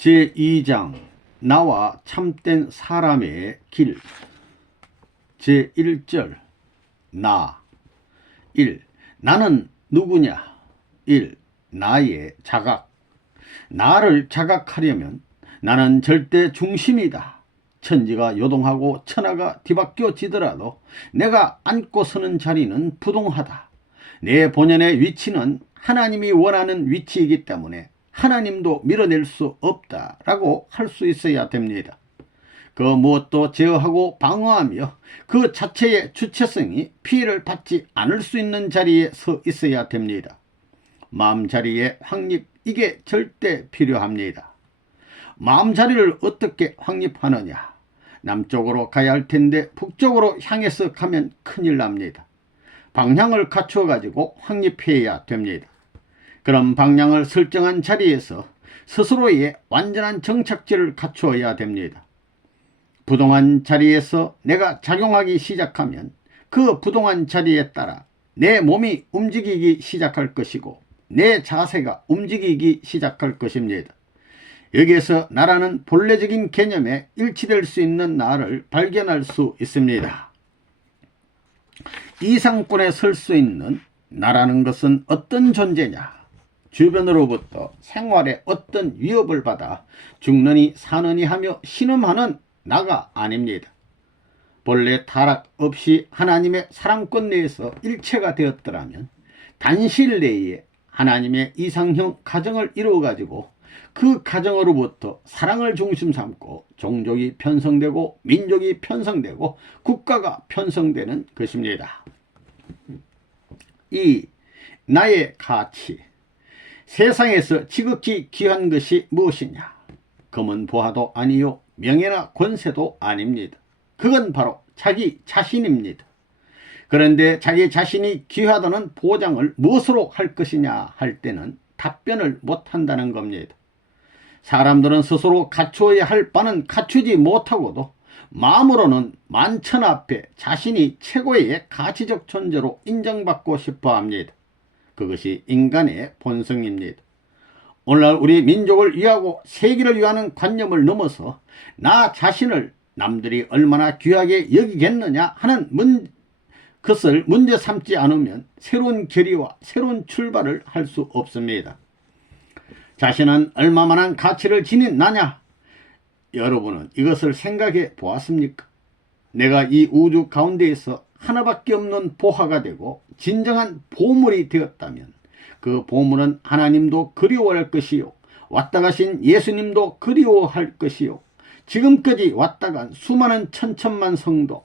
제2장 나와 참된 사람의 길. 제1절 나 1. 나는 누구냐? 1. 나의 자각. 나를 자각하려면 나는 절대 중심이다. 천지가 요동하고 천하가 뒤바뀌어지더라도 내가 앉고 서는 자리는 부동하다. 내 본연의 위치는 하나님이 원하는 위치이기 때문에 하나님도 밀어낼 수 없다라고 할 수 있어야 됩니다. 그 무엇도 제어하고 방어하며 그 자체의 주체성이 피해를 받지 않을 수 있는 자리에 서 있어야 됩니다. 마음자리의 확립, 이게 절대 필요합니다. 마음자리를 어떻게 확립하느냐? 남쪽으로 가야 할 텐데 북쪽으로 향해서 가면 큰일 납니다. 방향을 갖추어 가지고 확립해야 됩니다. 그런 방향을 설정한 자리에서 스스로의 완전한 정착지를 갖추어야 됩니다. 부동한 자리에서 내가 작용하기 시작하면 그 부동한 자리에 따라 내 몸이 움직이기 시작할 것이고 내 자세가 움직이기 시작할 것입니다. 여기에서 나라는 본래적인 개념에 일치될 수 있는 나를 발견할 수 있습니다. 이상권에 설 수 있는 나라는 것은 어떤 존재냐? 주변으로부터 생활에 어떤 위협을 받아 죽느니 사느니 하며 신음하는 나가 아닙니다. 본래 타락 없이 하나님의 사랑권 내에서 일체가 되었더라면 단시일 내에 하나님의 이상형 가정을 이루어 가지고 그 가정으로부터 사랑을 중심 삼고 종족이 편성되고 민족이 편성되고 국가가 편성되는 것입니다. 2. 나의 가치. 세상에서 지극히 귀한 것이 무엇이냐? 금은 보화도 아니요 명예나 권세도 아닙니다. 그건 바로 자기 자신입니다. 그런데 자기 자신이 귀하다는 보장을 무엇으로 할 것이냐 할 때는 답변을 못한다는 겁니다. 사람들은 스스로 갖추어야 할 바는 갖추지 못하고도 마음으로는 만천 앞에 자신이 최고의 가치적 존재로 인정받고 싶어 합니다. 그것이 인간의 본성입니다. 오늘날 우리 민족을 위하고 세계를 위하는 관념을 넘어서 나 자신을 남들이 얼마나 귀하게 여기겠느냐 하는 것을 문제 삼지 않으면 새로운 결의와 새로운 출발을 할 수 없습니다. 자신은 얼마만한 가치를 지닌 나냐? 여러분은 이것을 생각해 보았습니까? 내가 이 우주 가운데에서 하나밖에 없는 보화가 되고 진정한 보물이 되었다면 그 보물은 하나님도 그리워할 것이요 왔다 가신 예수님도 그리워할 것이요 지금까지 왔다 간 수많은 천천만 성도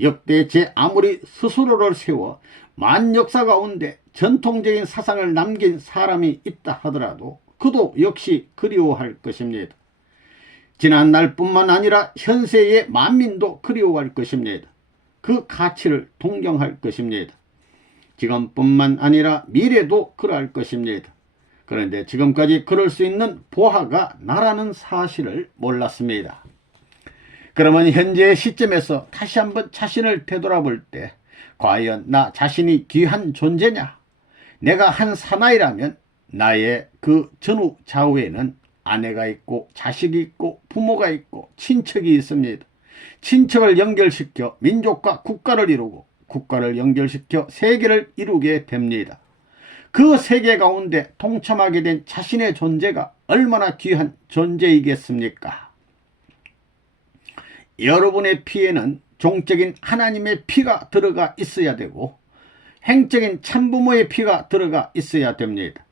역대 제 아무리 스스로를 세워 만 역사 가운데 전통적인 사상을 남긴 사람이 있다 하더라도 그도 역시 그리워할 것입니다. 지난 날뿐만 아니라 현세의 만민도 그리워할 것입니다. 그 가치를 동경할 것입니다. 지금뿐만 아니라 미래도 그러할 것입니다. 그런데 지금까지 그럴 수 있는 보화가 나라는 사실을 몰랐습니다. 그러면 현재의 시점에서 다시 한번 자신을 되돌아볼 때 과연 나 자신이 귀한 존재냐? 내가 한 사나이라면 나의 그 전후 좌우에는 아내가 있고 자식이 있고 부모가 있고 친척이 있습니다. 친척을 연결시켜 민족과 국가를 이루고 국가를 연결시켜 세계를 이루게 됩니다. 그 세계 가운데 동참하게 된 자신의 존재가 얼마나 귀한 존재이겠습니까? 여러분의 피에는 종적인 하나님의 피가 들어가 있어야 되고 행적인 참부모의 피가 들어가 있어야 됩니다.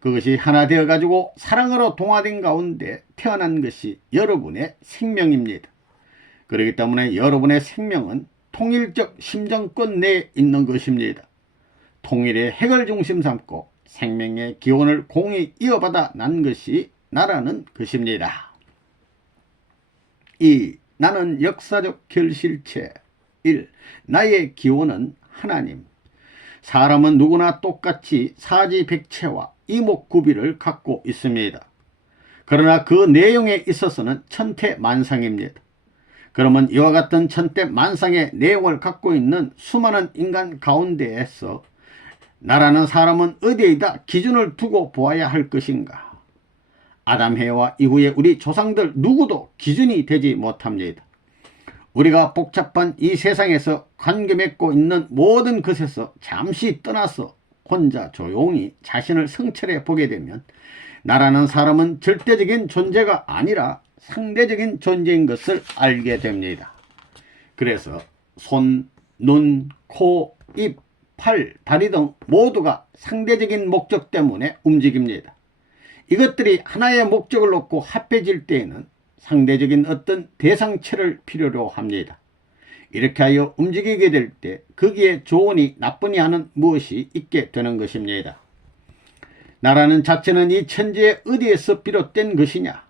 그것이 하나 되어 가지고 사랑으로 동화된 가운데 태어난 것이 여러분의 생명입니다. 그렇기 때문에 여러분의 생명은 통일적 심정권 내에 있는 것입니다. 통일의 핵을 중심 삼고 생명의 기원을 공히 이어받아 난 것이 나라는 것입니다. 2. 나는 역사적 결실체. 1. 나의 기원은 하나님. 사람은 누구나 똑같이 사지백체와 이목구비를 갖고 있습니다. 그러나 그 내용에 있어서는 천태만상입니다. 그러면 이와 같은 천태만상의 내용을 갖고 있는 수많은 인간 가운데에서 나라는 사람은 어디에다 기준을 두고 보아야 할 것인가? 아담 해와 이후에 우리 조상들 누구도 기준이 되지 못합니다. 우리가 복잡한 이 세상에서 관계 맺고 있는 모든 것에서 잠시 떠나서 혼자 조용히 자신을 성찰해 보게 되면 나라는 사람은 절대적인 존재가 아니라 상대적인 존재인 것을 알게 됩니다. 그래서 손, 눈, 코, 입, 팔, 다리 등 모두가 상대적인 목적 때문에 움직입니다. 이것들이 하나의 목적을 놓고 합해질 때에는 상대적인 어떤 대상체를 필요로 합니다. 이렇게 하여 움직이게 될 때 거기에 좋으니 나쁘니 하는 무엇이 있게 되는 것입니다. 나라는 자체는 이 천지의 어디에서 비롯된 것이냐?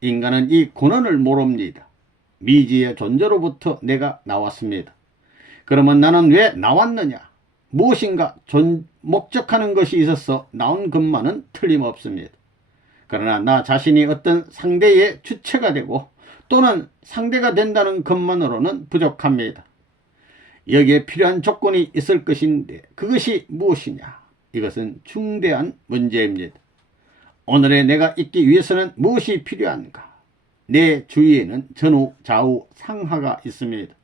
인간은 이 근원을 모릅니다. 미지의 존재로부터 내가 나왔습니다. 그러면 나는 왜 나왔느냐? 무엇인가 목적하는 것이 있어서 나온 것만은 틀림없습니다. 그러나 나 자신이 어떤 상대의 주체가 되고 또는 상대가 된다는 것만으로는 부족합니다. 여기에 필요한 조건이 있을 것인데 그것이 무엇이냐? 이것은 중대한 문제입니다. 오늘의 내가 있기 위해서는 무엇이 필요한가? 내 주위에는 전후, 좌우, 상하가 있습니다.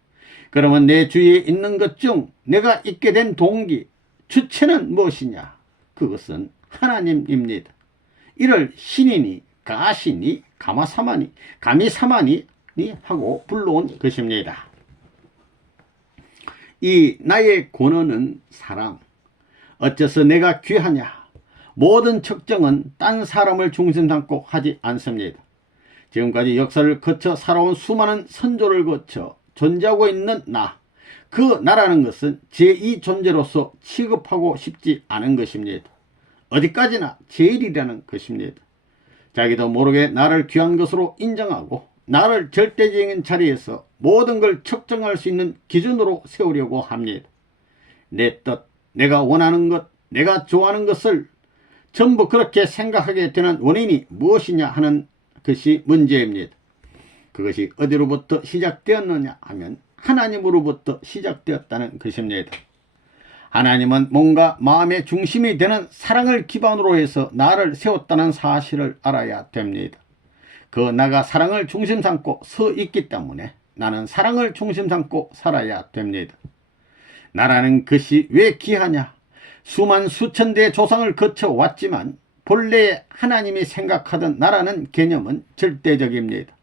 그러면 내 주위에 있는 것 중 내가 있게 된 동기, 주체는 무엇이냐? 그것은 하나님입니다. 이를 신이니, 가시니, 가마사마니, 가미사마니 하고 불러온 것입니다. 이 나의 근원은 사랑. 어째서 내가 귀하냐? 모든 측정은 딴 사람을 중심 삼고 하지 않습니다. 지금까지 역사를 거쳐 살아온 수많은 선조를 거쳐 존재하고 있는 나, 그 나라는 것은 제2 존재로서 취급하고 싶지 않은 것입니다. 어디까지나 제일이라는 것입니다. 자기도 모르게 나를 귀한 것으로 인정하고 나를 절대적인 자리에서 모든 걸 측정할 수 있는 기준으로 세우려고 합니다. 내 뜻, 내가 원하는 것, 내가 좋아하는 것을 전부 그렇게 생각하게 되는 원인이 무엇이냐 하는 것이 문제입니다. 그것이 어디로부터 시작되었느냐 하면 하나님으로부터 시작되었다는 것입니다. 하나님은 뭔가 마음의 중심이 되는 사랑을 기반으로 해서 나를 세웠다는 사실을 알아야 됩니다. 그 나가 사랑을 중심 삼고 서 있기 때문에 나는 사랑을 중심 삼고 살아야 됩니다. 나라는 것이 왜 귀하냐? 수만 수천 대의 조상을 거쳐왔지만 본래 하나님이 생각하던 나라는 개념은 절대적입니다.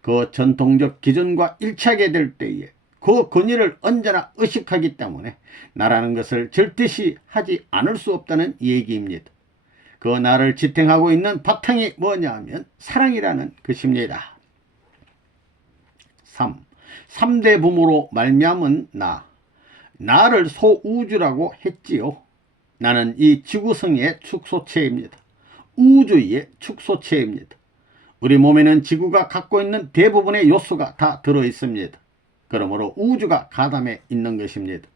그 전통적 기준과 일치하게 될 때에 그 권위를 언제나 의식하기 때문에 나라는 것을 절대시 하지 않을 수 없다는 얘기입니다. 그 나를 지탱하고 있는 바탕이 뭐냐 하면 사랑이라는 것입니다. 3대 부모로 말미암은 나를 소우주라고 했지요. 나는 이 지구성의 축소체입니다. 우주의 축소체입니다. 우리 몸에는 지구가 갖고 있는 대부분의 요소가 다 들어있습니다. 그러므로 우주가 가담해 있는 것입니다.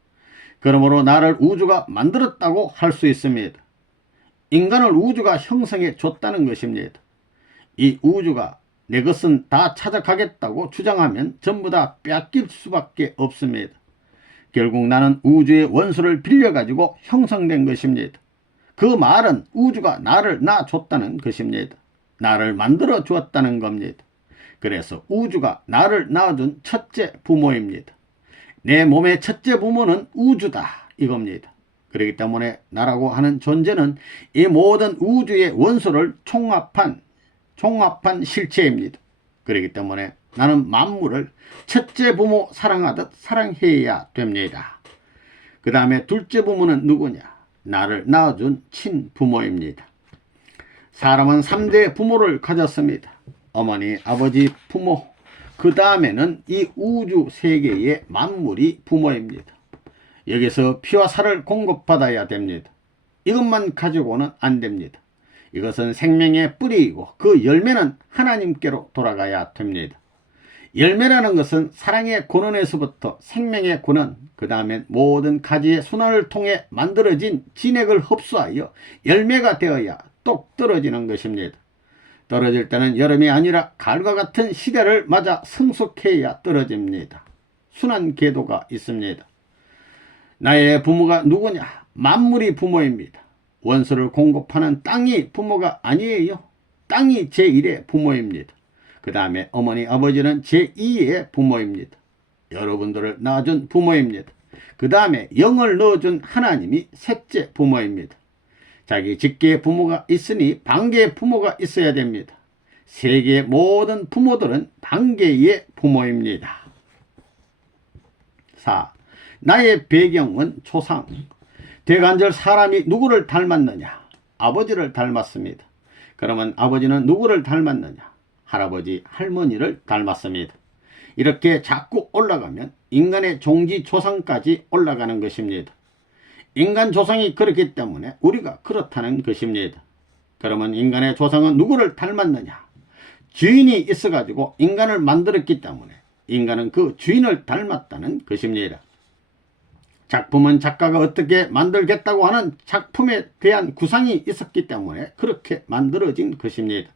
그러므로 나를 우주가 만들었다고 할 수 있습니다. 인간을 우주가 형성해 줬다는 것입니다. 이 우주가 내 것은 다 찾아가겠다고 주장하면 전부 다 뺏길 수밖에 없습니다. 결국 나는 우주의 원소를 빌려가지고 형성된 것입니다. 그 말은 우주가 나를 낳아줬다는 것입니다. 나를 만들어 주었다는 겁니다. 그래서 우주가 나를 낳아준 첫째 부모입니다. 내 몸의 첫째 부모는 우주다 이겁니다. 그렇기 때문에 나라고 하는 존재는 이 모든 우주의 원소를 총합한 실체입니다. 그렇기 때문에 나는 만물을 첫째 부모 사랑하듯 사랑해야 됩니다. 그 다음에 둘째 부모는 누구냐? 나를 낳아준 친부모입니다. 사람은 3대 부모를 가졌습니다. 어머니, 아버지, 부모. 그 다음에는 이 우주 세계의 만물이 부모입니다. 여기서 피와 살을 공급받아야 됩니다. 이것만 가지고는 안 됩니다. 이것은 생명의 뿌리이고 그 열매는 하나님께로 돌아가야 됩니다. 열매라는 것은 사랑의 근원에서부터 생명의 근원, 그 다음에 모든 가지의 순환을 통해 만들어진 진액을 흡수하여 열매가 되어야 똑 떨어지는 것입니다. 떨어질 때는 여름이 아니라 가을과 같은 시대를 맞아 성숙해야 떨어집니다. 순환 궤도가 있습니다. 나의 부모가 누구냐? 만물이 부모입니다. 원소를 공급하는 땅이 부모가 아니에요. 땅이 제1의 부모입니다. 그 다음에 어머니 아버지는 제2의 부모입니다. 여러분들을 낳아준 부모입니다. 그 다음에 영을 넣어준 하나님이 셋째 부모입니다. 자기 직계의 부모가 있으니 반계의 부모가 있어야 됩니다. 세계의 모든 부모들은 반계의 부모입니다. 4. 나의 배경은 조상. 대간절 사람이 누구를 닮았느냐? 아버지를 닮았습니다. 그러면 아버지는 누구를 닮았느냐? 할아버지, 할머니를 닮았습니다. 이렇게 자꾸 올라가면 인간의 종지 조상까지 올라가는 것입니다. 인간 조상이 그렇기 때문에 우리가 그렇다는 것입니다. 그러면 인간의 조상은 누구를 닮았느냐? 주인이 있어가지고 인간을 만들었기 때문에 인간은 그 주인을 닮았다는 것입니다. 작품은 작가가 어떻게 만들겠다고 하는 작품에 대한 구상이 있었기 때문에 그렇게 만들어진 것입니다.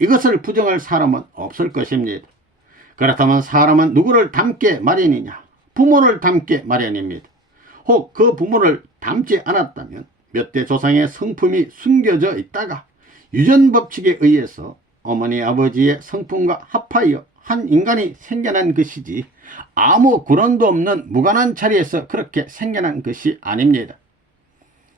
이것을 부정할 사람은 없을 것입니다. 그렇다면 사람은 누구를 닮게 마련이냐? 부모를 닮게 마련입니다. 혹 그 부모를 닮지 않았다면 몇 대 조상의 성품이 숨겨져 있다가 유전법칙에 의해서 어머니 아버지의 성품과 합하여 한 인간이 생겨난 것이지 아무 근원도 없는 무관한 자리에서 그렇게 생겨난 것이 아닙니다.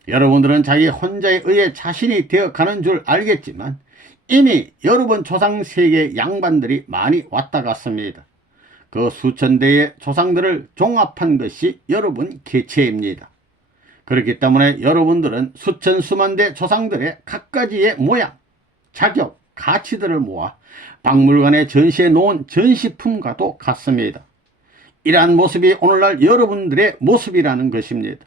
여러분들은 자기 혼자에 의해 자신이 되어 가는 줄 알겠지만 이미 여러분 조상 세계의 양반들이 많이 왔다 갔습니다. 그 수천 대의 조상들을 종합한 것이 여러분 개체입니다. 그렇기 때문에 여러분들은 수천 수만 대 조상들의 각가지의 모양, 자격, 가치들을 모아 박물관에 전시해 놓은 전시품과도 같습니다. 이러한 모습이 오늘날 여러분들의 모습이라는 것입니다.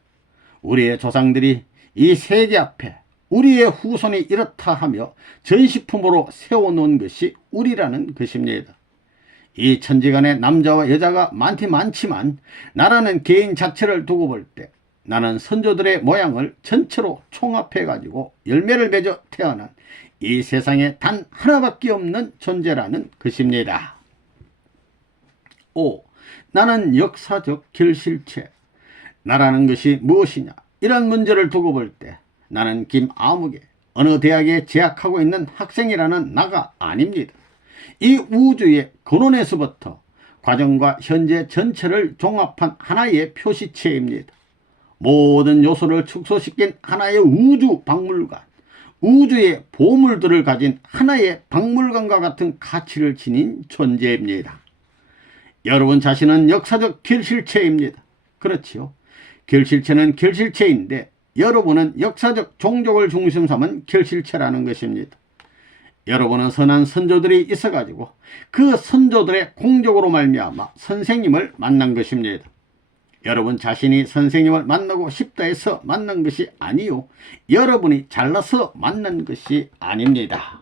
우리의 조상들이 이 세계 앞에 우리의 후손이 이렇다 하며 전시품으로 세워놓은 것이 우리라는 것입니다. 이 천지간에 남자와 여자가 많지만 나라는 개인 자체를 두고 볼 때 나는 선조들의 모양을 전체로 총합해 가지고 열매를 맺어 태어난 이 세상에 단 하나밖에 없는 존재라는 것입니다. 5. 나는 역사적 결실체. 나라는 것이 무엇이냐? 이런 문제를 두고 볼 때 나는 김아무개 어느 대학에 재학하고 있는 학생이라는 나가 아닙니다. 이 우주의 근원에서부터 과정과 현재 전체를 종합한 하나의 표시체입니다. 모든 요소를 축소시킨 하나의 우주 박물관, 우주의 보물들을 가진 하나의 박물관과 같은 가치를 지닌 존재입니다. 여러분 자신은 역사적 결실체입니다. 그렇지요. 결실체는 결실체인데 여러분은 역사적 종족을 중심 삼은 결실체라는 것입니다. 여러분은 선한 선조들이 있어가지고 그 선조들의 공적으로 말미암아 선생님을 만난 것입니다. 여러분 자신이 선생님을 만나고 싶다 해서 만난 것이 아니요, 여러분이 잘나서 만난 것이 아닙니다.